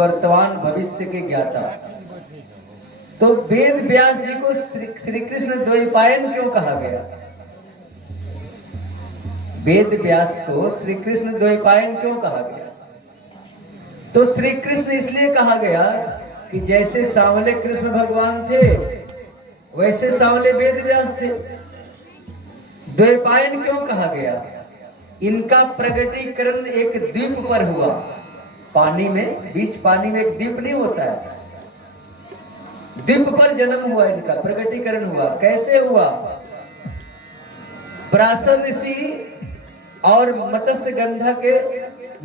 वर्तमान भविष्य के ज्ञाता। तो वेद व्यास जी को श्री कृष्ण द्वैपायन क्यों कहा गया? वेद व्यास को श्री कृष्ण द्वैपायन क्यों कहा गया? तो श्री कृष्ण इसलिए कहा गया कि जैसे सांवले कृष्ण भगवान थे वैसे सांवले वेद व्यास थे। द्वैपायन क्यों कहा गया? इनका प्रगटीकरण एक द्वीप पर हुआ। पानी में, बीच पानी में एक द्वीप नहीं होता है, द्वीप पर जन्म हुआ, इनका प्रगटीकरण हुआ। कैसे हुआ? पराशर ऋषि और मत्स्यगंधा के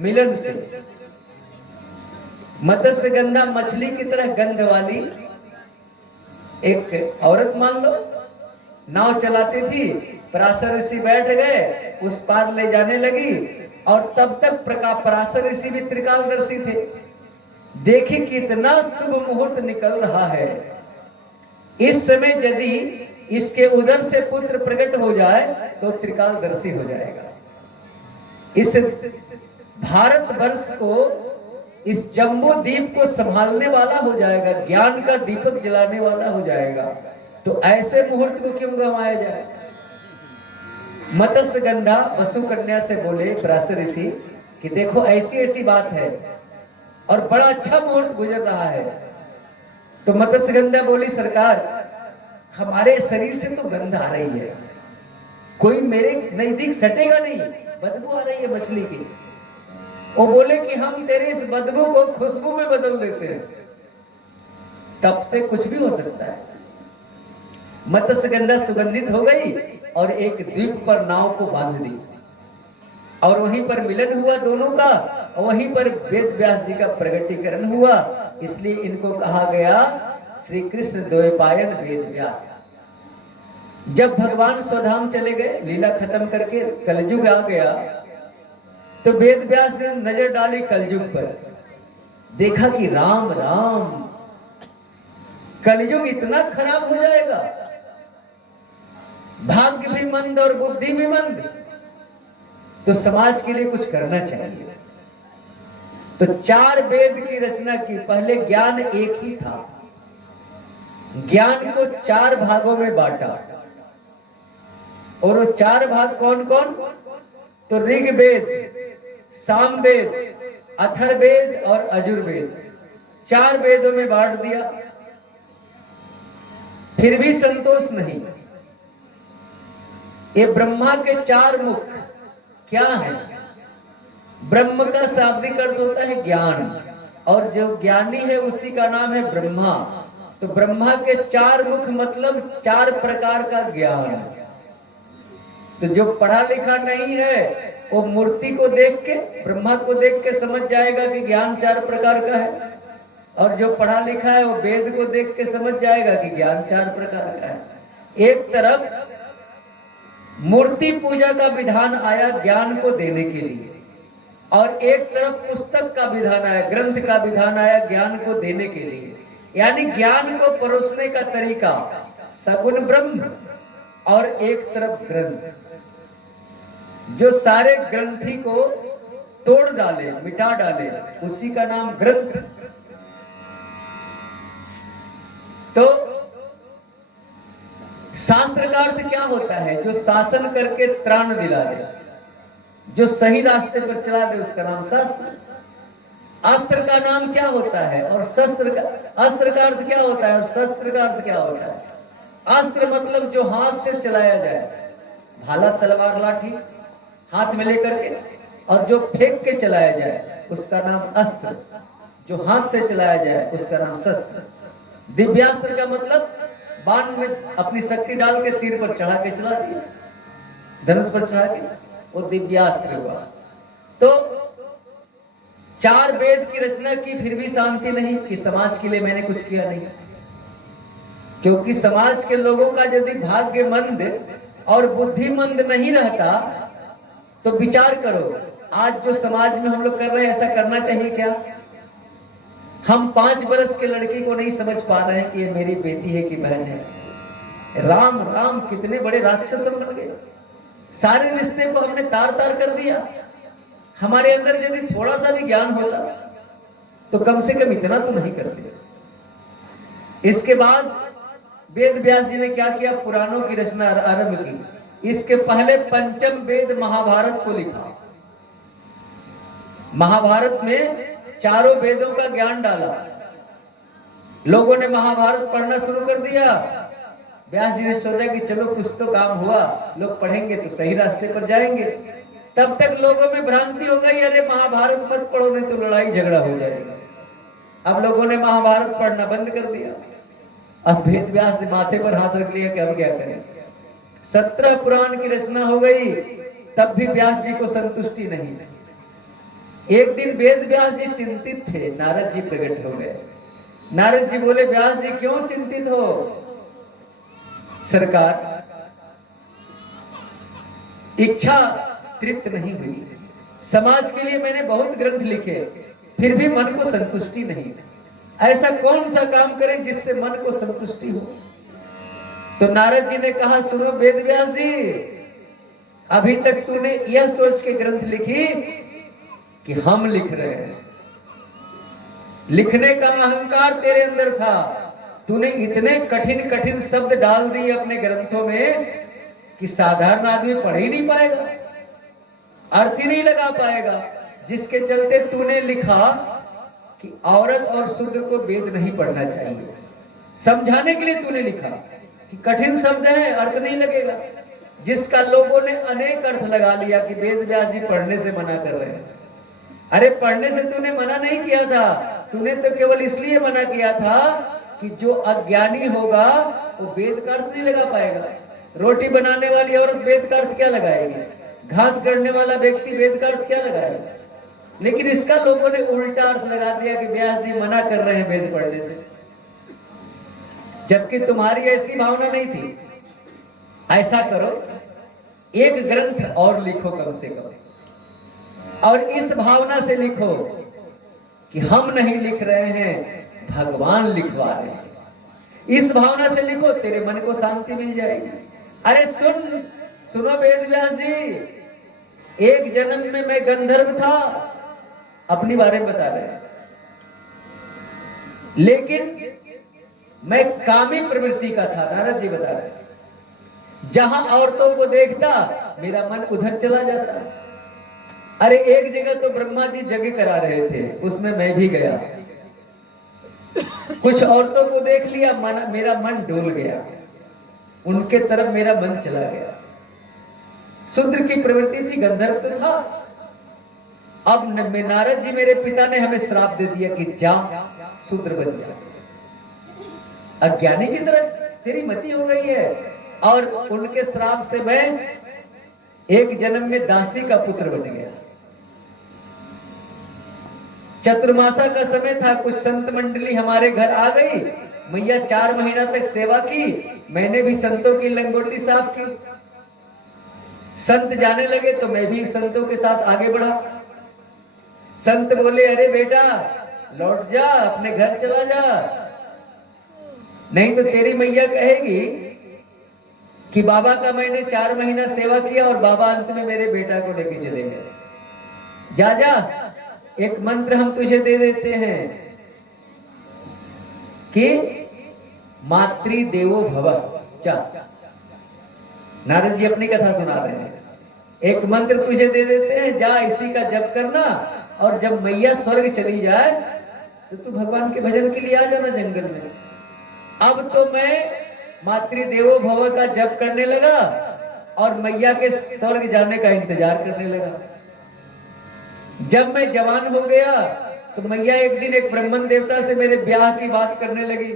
मिलन से। मत्स्यगंधा मछली की तरह गंध वाली एक औरत मान लो, नाव चलाती थी। पराशर ऋषि बैठ गए, उस पार ले जाने लगी, और तब तक पराशर ऋषि भी त्रिकालदर्शी थे। देखे कितना शुभ मुहूर्त निकल रहा है, इस समय यदि इसके उदर से पुत्र प्रकट हो जाए तो त्रिकालदर्शी हो जाएगा। इस भारत वर्ष को, इस जम्बू द्वीप को संभालने वाला हो जाएगा, ज्ञान का दीपक जलाने वाला हो जाएगा। तो ऐसे मुहूर्त को क्यों गंवाया जाए? मत्स्यगंधा वसु कन्या से बोले पराशर ऋषि कि देखो ऐसी ऐसी बात है और बड़ा अच्छा मुहूर्त गुजर रहा है। तो मत्स्यगंधा बोली सरकार, हमारे शरीर से तो गंध आ रही है, कोई मेरे नजदीक सटेगा नहीं, बदबू आ रही है मछली की। वो बोले कि हम तेरे इस बदबू को खुशबू में बदल देते हैं, तब से कुछ भी हो सकता है। मत्स्यगंधा सुगंधित हो गई और एक द्वीप पर नाव को बांध दी, और वहीं पर मिलन हुआ दोनों का, और वहीं पर वेद व्यास जी का प्रगटीकरण हुआ। इसलिए इनको कहा गया श्री कृष्ण द्वैपायन वेद व्यास। जब भगवान स्वधाम चले गए, लीला खत्म करके कलयुग आ गया, तो वेद व्यास ने नजर डाली कलयुग पर, देखा कि राम राम कलयुग इतना खराब हो जाएगा, भाग्य भी मंद और बुद्धि भी मंद, तो समाज के लिए कुछ करना चाहिए। तो 4 वेद की रचना की। पहले ज्ञान एक ही था, ज्ञान को 4 भागों में बांटा, और वो 4 भाग कौन कौन? तो ऋग्वेद, सामवेद, अथर्ववेद और यजुर्वेद, 4 वेदों में बांट दिया। फिर भी संतोष नहीं। ये ब्रह्मा के 4 मुख क्या है? ब्रह्म का शाब्दिक अर्थ होता है ज्ञान, और जो ज्ञानी है उसी का नाम है ब्रह्मा। तो ब्रह्मा के 4 मुख मतलब 4 प्रकार का ज्ञान। तो जो पढ़ा लिखा नहीं है वो मूर्ति को देख के, ब्रह्मा को देख के समझ जाएगा कि ज्ञान 4 प्रकार का है, और जो पढ़ा लिखा है वो वेद को देख के समझ जाएगा कि ज्ञान 4 प्रकार का है। एक तरफ मूर्ति पूजा का विधान आया ज्ञान को देने के लिए, और एक तरफ पुस्तक का विधान आया, ग्रंथ का विधान आया ज्ञान को देने के लिए। यानी ज्ञान को परोसने का तरीका सगुण ब्रह्म, और एक तरफ ग्रंथ जो सारे ग्रंथि को तोड़ डाले, मिटा डाले, उसी का नाम ग्रंथ। तो शास्त्र का अर्थ क्या होता है? जो शासन करके त्राण दिला दे, जो सही रास्ते पर चला दे, उसका नाम शास्त्र। अस्त्र का नाम क्या होता है? और शस्त्र का, अस्त्र का अर्थ क्या होता है और शस्त्र का अर्थ क्या होता है? अस्त्र मतलब जो हाथ से चलाया जाए, भाला, तलवार, लाठी हाथ में लेकर के, और जो फेंक के चलाया जाए उसका नाम अस्त्र, जो हाथ से चलाया जाए उसका नाम शस्त्र। दिव्यास्त्र का मतलब बाण में अपनी शक्ति डाल के तीर पर चढ़ा के चला दिया, धनुष पर चढ़ा के, वो दिव्यास्त्र हुआ। तो 4 वेद की रचना की, फिर भी शांति नहीं कि समाज के लिए मैंने कुछ किया नहीं। क्योंकि समाज के लोगों का यदि भाग्य मंद और बुद्धि मंद नहीं रहता तो विचार करो, आज जो समाज में हम लोग कर रहे हैं ऐसा करना चाहिए क्या? हम 5 बरस के लड़की को नहीं समझ पा रहे हैं कि ये मेरी बेटी है कि बहन है। राम राम कितने बड़े राक्षस बन गए, सारे रिश्ते को हमने तार तार कर दिया। हमारे अंदर यदि थोड़ा सा भी ज्ञान होता तो कम से कम इतना तो नहीं करते। इसके बाद वेद व्यास जी ने क्या किया, पुराणों की रचना आरंभ की। इसके पहले पंचम वेद महाभारत को लिखा। महाभारत में चारों वेदों का ज्ञान डाला। लोगों ने महाभारत पढ़ना शुरू कर दिया। व्यास जी ने सोचा कि चलो कुछ तो काम हुआ, लोग पढ़ेंगे तो सही रास्ते पर जाएंगे। तब तक लोगों में भ्रांति हो गई, अरे महाभारत मत पढ़ो नहीं तो लड़ाई झगड़ा हो जाएगा। अब लोगों ने महाभारत पढ़ना बंद कर दिया। अब वेद व्यास ने माथे पर हाथ रख लिया कि अब क्या करें। 17 पुराण की रचना हो गई, तब भी व्यास जी को संतुष्टि नहीं। एक दिन वेद व्यास जी चिंतित थे, नारद जी प्रकट हो गए। नारद जी बोले, व्यास जी क्यों चिंतित हो? सरकार, इच्छा तृप्त नहीं हुई। समाज के लिए मैंने बहुत ग्रंथ लिखे, फिर भी मन को संतुष्टि नहीं। ऐसा कौन सा काम करें जिससे मन को संतुष्टि हो? तो नारद जी ने कहा, सुनो वेद व्यास जी, अभी तक तूने यह सोच के ग्रंथ लिखी कि हम लिख रहे हैं। लिखने का अहंकार तेरे अंदर था। तूने इतने कठिन कठिन शब्द डाल दिए अपने ग्रंथों में कि साधारण आदमी पढ़ ही नहीं पाएगा, अर्थ ही नहीं लगा पाएगा। जिसके चलते तूने लिखा कि औरत और शूद्र को वेद नहीं पढ़ना चाहिए। समझाने के लिए तूने लिखा कि कठिन शब्द है, अर्थ नहीं लगेगा। जिसका लोगों ने अनेक अर्थ लगा लिया कि वेद व्यास जी पढ़ने से मना कर रहे हैं। अरे पढ़ने से तूने मना नहीं किया था, तूने तो केवल इसलिए मना किया था कि जो अज्ञानी होगा वो वेद का अर्थ नहीं लगा पाएगा। रोटी बनाने वाली औरत वेद का अर्थ क्या लगाएगी? घास गढ़ने वाला व्यक्ति वेद का अर्थ क्या लगाएगा? लेकिन इसका लोगों ने उल्टा अर्थ लगा दिया कि व्यास जी मना कर रहे हैं वेद पढ़ने से, जबकि तुम्हारी ऐसी भावना नहीं थी। ऐसा करो, एक ग्रंथ और लिखो कम से कम, और इस भावना से लिखो कि हम नहीं लिख रहे हैं, भगवान लिखवा रहे हैं। इस भावना से लिखो, तेरे मन को शांति मिल जाएगी। अरे सुनो वेद व्यास जी, एक जन्म में मैं गंधर्व था, अपनी बारे में बता रहे हैं, लेकिन मैं कामी प्रवृत्ति का था। नारद जी बता रहे हैं, जहां औरतों को देखता मेरा मन उधर चला जाता। अरे एक जगह तो ब्रह्मा जी यज्ञ करा रहे थे, उसमें मैं भी गया। कुछ औरतों को देख लिया, मेरा मन डोल गया, उनके तरफ मेरा मन चला गया। शूद्र की प्रवृत्ति थी, गंधर्व तो था। अब नारद जी मेरे पिता ने हमें श्राप दे दिया कि जा शूद्र बन जा। अज्ञानी की तरह तेरी मति हो गई है। और उनके श्राप से मैं एक जन्म में दासी का पुत्र बन गया। चतुर्मासा का समय था, कुछ संत मंडली हमारे घर आ गई। मैया 4 महीना तक सेवा की, मैंने भी संतों की लंगोटी साफ की। संत जाने लगे तो मैं भी संतों के साथ आगे बढ़ा। संत बोले, अरे बेटा लौट जा, अपने घर चला जा, नहीं तो तेरी मैया कहेगी कि बाबा का मैंने 4 महीना सेवा किया और बाबा अंत में मेरे बेटा को लेके चले गए। जा जा, एक मंत्र हम तुझे दे देते हैं कि मातृ देवो भव। जा, नारद जी अपनी कथा सुना रहे हैं। एक मंत्र तुझे दे देते हैं, जा इसी का जप करना, और जब मैया स्वर्ग चली जाए तो तू भगवान के भजन के लिए आ जाना जंगल में। अब तो मैं मातृ देवो भव का जप करने लगा और मैया के स्वर्ग जाने का इंतजार करने लगा। जब मैं जवान हो गया तो मैया एक दिन एक ब्राह्मण देवता से मेरे ब्याह की बात करने लगी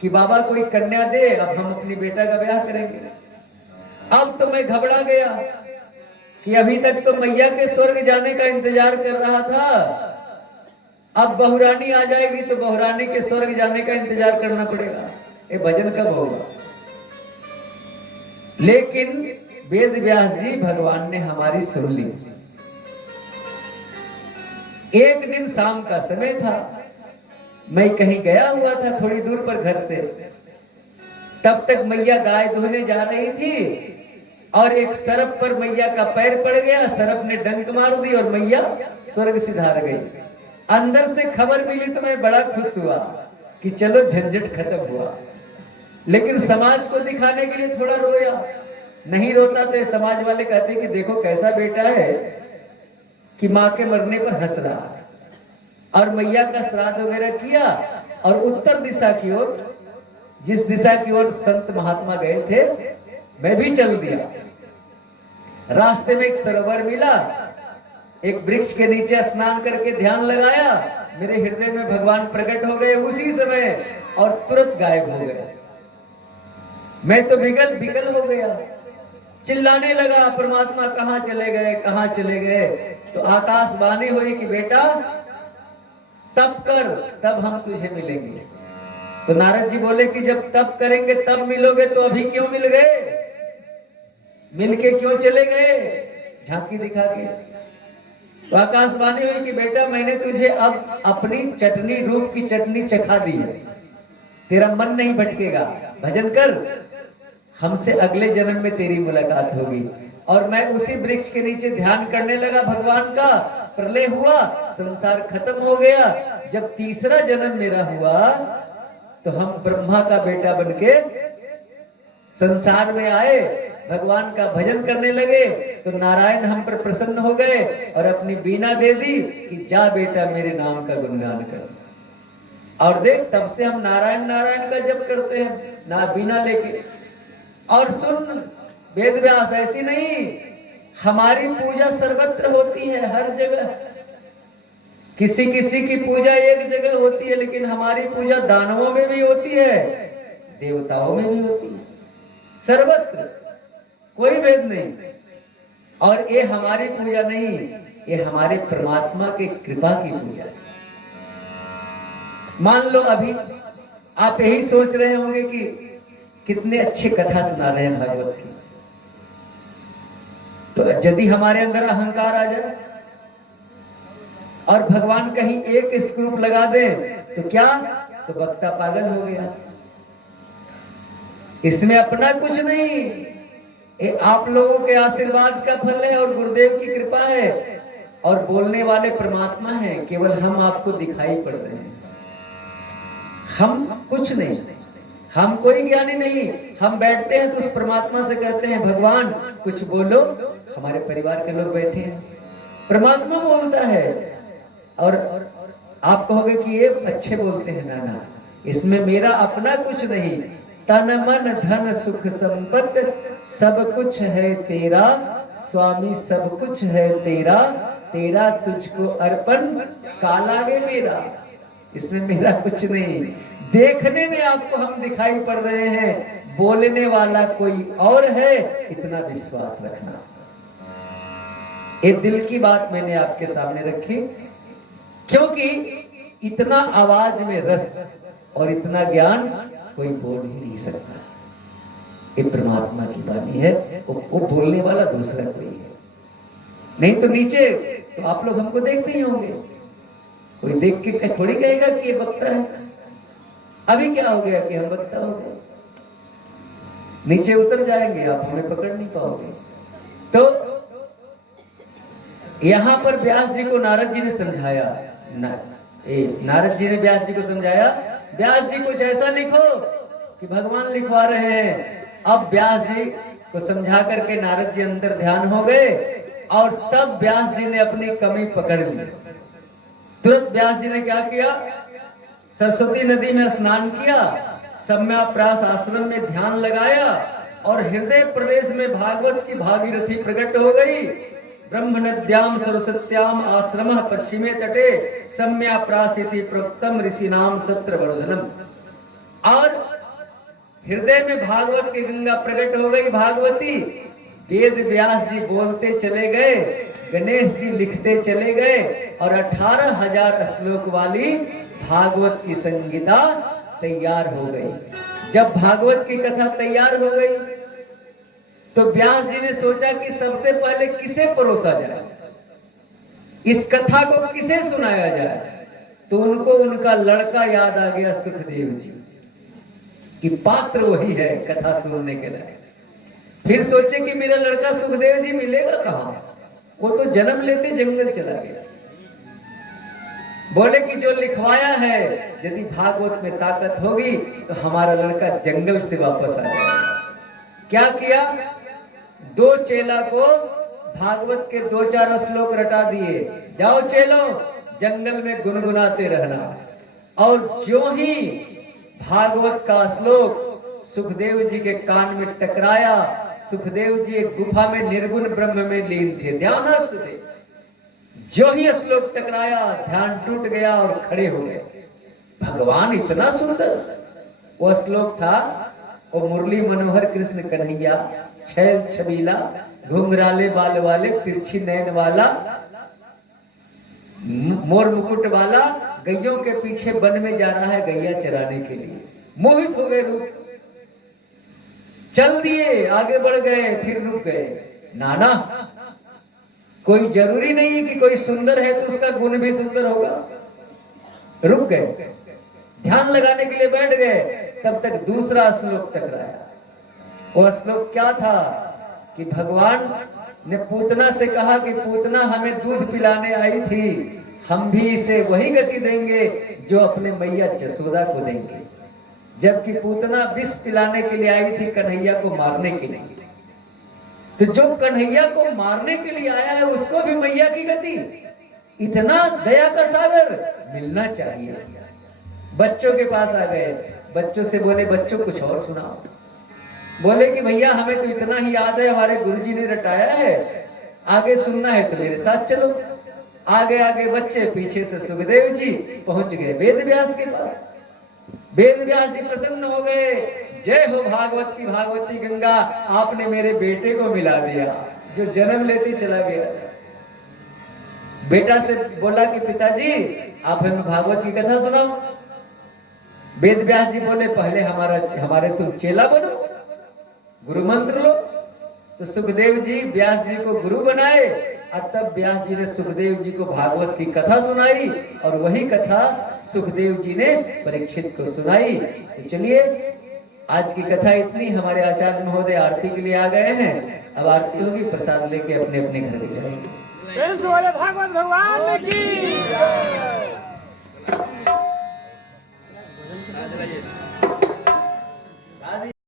कि बाबा कोई कन्या दे, अब हम अपनी बेटा का ब्याह करेंगे। अब तो मैं घबरा गया कि अभी तक तो मैया के स्वर्ग जाने का इंतजार कर रहा था, अब बहुरानी आ जाएगी तो बहुरानी के स्वर्ग जाने का इंतजार करना पड़ेगा। ये भजन कब होगा? लेकिन वेद व्यास जी भगवान ने हमारी सुन ली। एक दिन शाम का समय था, मैं कहीं गया हुआ था थोड़ी दूर पर घर से। तब तक मैया गाय धोने जा रही थी और एक सरप पर मैया का पैर पड़ गया। सरप ने डंक मार दी और मैया स्वर्ग सिधार गई। अंदर से खबर मिली तो मैं बड़ा खुश हुआ कि चलो झंझट खत्म हुआ, लेकिन समाज को दिखाने के लिए थोड़ा रोया। नहीं रोता तो समाज वाले कहते कि देखो कैसा बेटा है कि माँ के मरने पर हंस रहा है। और मैया का श्राद्ध वगैरह किया और उत्तर दिशा की ओर, जिस दिशा की ओर संत महात्मा गए थे, मैं भी चल दिया। रास्ते में एक सरोवर मिला, एक वृक्ष के नीचे स्नान करके ध्यान लगाया, मेरे हृदय में भगवान प्रकट हो गए उसी समय और तुरंत गायब हो गए। मैं तो विकल हो गया, चिल्लाने लगा परमात्मा कहां चले गए, कहां चले गए। तो आकाशवाणी हुई कि बेटा तप कर, तब हम तुझे मिलेंगे। तो नारद जी बोले कि जब तप करेंगे तब मिलोगे तो अभी क्यों मिल गए, मिलके क्यों चले गए झांकी दिखा के। तो आकाशवाणी हुई कि बेटा मैंने तुझे अब अपनी चटनी, रूप की चटनी चखा दी है, तेरा मन नहीं भटकेगा, भजन कर, हमसे अगले जन्म में तेरी मुलाकात होगी। और मैं उसी वृक्ष के नीचे ध्यान करने लगा भगवान का, प्रलय हुआ, संसार खत्म हो गया। जब तीसरा जन्म मेरा हुआ तो हम ब्रह्मा का बेटा बनके संसार में आए, भगवान का भजन करने लगे। तो नारायण हम पर प्रसन्न हो गए और अपनी बीना दे दी कि जा बेटा मेरे नाम का गुणगान कर। और देख तब से हम नारायण नारायण का जप करते हैं ना, बीना लेके। और सुन वेद व्यास, ऐसी नहीं, हमारी पूजा सर्वत्र होती है, हर जगह। किसी किसी की पूजा एक जगह होती है, लेकिन हमारी पूजा दानवों में भी होती है, देवताओं में भी होती है, सर्वत्र, कोई भेद नहीं। और ये हमारी पूजा नहीं, ये हमारे परमात्मा के कृपा की पूजा है। मान लो अभी आप यही सोच रहे होंगे कि कितने अच्छे कथा सुना रहे हैं भागवत की, तो यदि हमारे अंदर अहंकार आ जाए और भगवान कहीं एक स्क्रूप लगा दे तो क्या, तो वक्ता पागल हो गया। इसमें अपना कुछ नहीं, ये आप लोगों के आशीर्वाद का फल है और गुरुदेव की कृपा है, और बोलने वाले परमात्मा हैं, केवल हम आपको दिखाई पड़ रहे हैं। हम कुछ नहीं, हम कोई ज्ञानी नहीं। हम बैठते हैं तो उस परमात्मा से कहते हैं भगवान कुछ बोलो, हमारे परिवार के लोग बैठे हैं, परमात्मा बोलता है। और आप कहोगे कि ये अच्छे बोलते हैं, ना ना, इसमें मेरा अपना कुछ नहीं, तन मन धन सुख संपत्ति सब कुछ है तेरा, स्वामी सब कुछ है तेरा, तेरा तुझको अर्पण कालागे मेरा। इसमें मेरा कुछ नहीं। देखने में आपको हम दिखाई पड़ रहे हैं, बोलने वाला कोई और है, इतना विश्वास रखना। ये दिल की बात मैंने आपके सामने रखी, क्योंकि इतना आवाज में रस और इतना ज्ञान कोई बोल ही नहीं सकता। ये परमात्मा की वाणी है, वो बोलने वाला दूसरा कोई है नहीं। तो नीचे तो आप लोग हमको देखते ही होंगे, कोई देख के थोड़ी कहेगा कि ये वक्ता है। अभी क्या हो गया कि हम वक्ता हो गए, नीचे उतर जाएंगे, आप हमें पकड़ नहीं पाओगे। तो यहां पर व्यास जी को नारद जी ने समझाया, नारद जी ने व्यास जी को समझाया, व्यास जी कुछ ऐसा लिखो कि भगवान लिखवा रहे हैं। अब व्यास जी को समझा करके नारद जी अंदर ध्यान हो गए, और तब व्यास जी ने अपनी कमी पकड़ ली। तुरंत व्यास जी ने क्या किया, सरस्वती नदी में स्नान किया, सम्याप्रास आश्रम में ध्यान लगाया, और हृदय प्रदेश में भागवत की भागीरथी प्रकट हो गई। ब्रह्म नद्याम सरस्वत्याम आश्रम पश्चिमे तटे सम्याप्रासिति प्रोक्तम ऋषि नाम सत्र वर्धनम। और हृदय में भागवत की गंगा प्रकट हो गई, भागवती। वेद व्यास जी बोलते चले गए, गणेश जी लिखते चले गए, और 18,000 श्लोक वाली भागवत की संगीता तैयार हो गई। जब भागवत की कथा तैयार हो गई तो व्यास जी ने सोचा कि सबसे पहले किसे परोसा जाए, इस कथा को किसे सुनाया जाए। तो उनको उनका लड़का याद आ गया, सुखदेव जी, कि पात्र वही है कथा सुनने के लिए। फिर सोचे कि मेरा लड़का सुखदेव जी मिलेगा कहां, वो तो जन्म लेते जंगल चला गया। बोले कि जो लिखवाया है, यदि भागवत में ताकत होगी तो हमारा लड़का जंगल से वापस आ जाएगा। क्या किया? 2 चेला को भागवत के 2-4 श्लोक रटा दिए, जाओ चेलो जंगल में गुनगुनाते रहना। और जो ही भागवत का श्लोक सुखदेव जी के कान में टकराया, सुखदेव जी एक गुफा में निर्गुण ब्रह्म में लीन थे, ध्यानस्थ थे। जो ही श्लोक टकराया ध्यान टूट गया और खड़े हो गए। भगवान इतना सुंदर, वो श्लोक था, वो मुरली मनोहर कृष्ण कन्हैया, छैल छबीला, घुंघराले बाल वाले, तिरछी नयन वाला, मोर मुकुट वाला, गैयों के पीछे वन में जा रहा है गैया चराने के लिए। मोहित हो गए लोग, चल दिए, आगे बढ़ गए, फिर रुक गए। नाना, कोई जरूरी नहीं है कि कोई सुंदर है तो उसका गुण भी सुंदर होगा। रुक गए, ध्यान लगाने के लिए बैठ गए, तब तक दूसरा श्लोक टकराया। वो श्लोक क्या था कि भगवान ने पूतना से कहा कि पूतना हमें दूध पिलाने आई थी, हम भी इसे वही गति देंगे जो अपने मैया जसोदा को देंगे। जबकि पूतना विष पिलाने के लिए आई थी कन्हैया को मारने के लिए, तो जो कन्हैया को मारने के लिए आया है उसको भी मैया की गति। इतना दया का सागर मिलना चाहिए। बच्चों के पास आ गए, बच्चों से बोले बच्चों कुछ और सुनाओ। बोले कि भैया हमें तो इतना ही याद है, हमारे गुरुजी ने रटाया है, आगे सुनना है तो मेरे साथ चलो। आगे आगे बच्चे, पीछे से सुखदेव जी पहुंच गए वेद व्यास के पास। वेद व्यास जी प्रसन्न हो गए, जय हो भागवत की भागवती गंगा, आपने मेरे बेटे को मिला दिया जो जन्म लेते चला गया। बेटा से बोला कि पिताजी आप हमें भागवत की कथा सुनाओ। वेद व्यास जी बोले पहले हमारे तुम चेला बनो, गुरु मंत्र लो। तो सुखदेव जी व्यास जी को गुरु बनाए, और तब व्यास जी ने सुखदेव जी को भागवत की कथा सुनाई, और वही कथा सुखदेव जी ने परीक्षित को सुनाई। तो चलिए आज की कथा इतनी। हमारे आचार्य महोदय आरती के लिए आ गए हैं, अब आरती होगी, प्रसाद लेके अपने अपने घर जाएंगे। भागवत भगवान की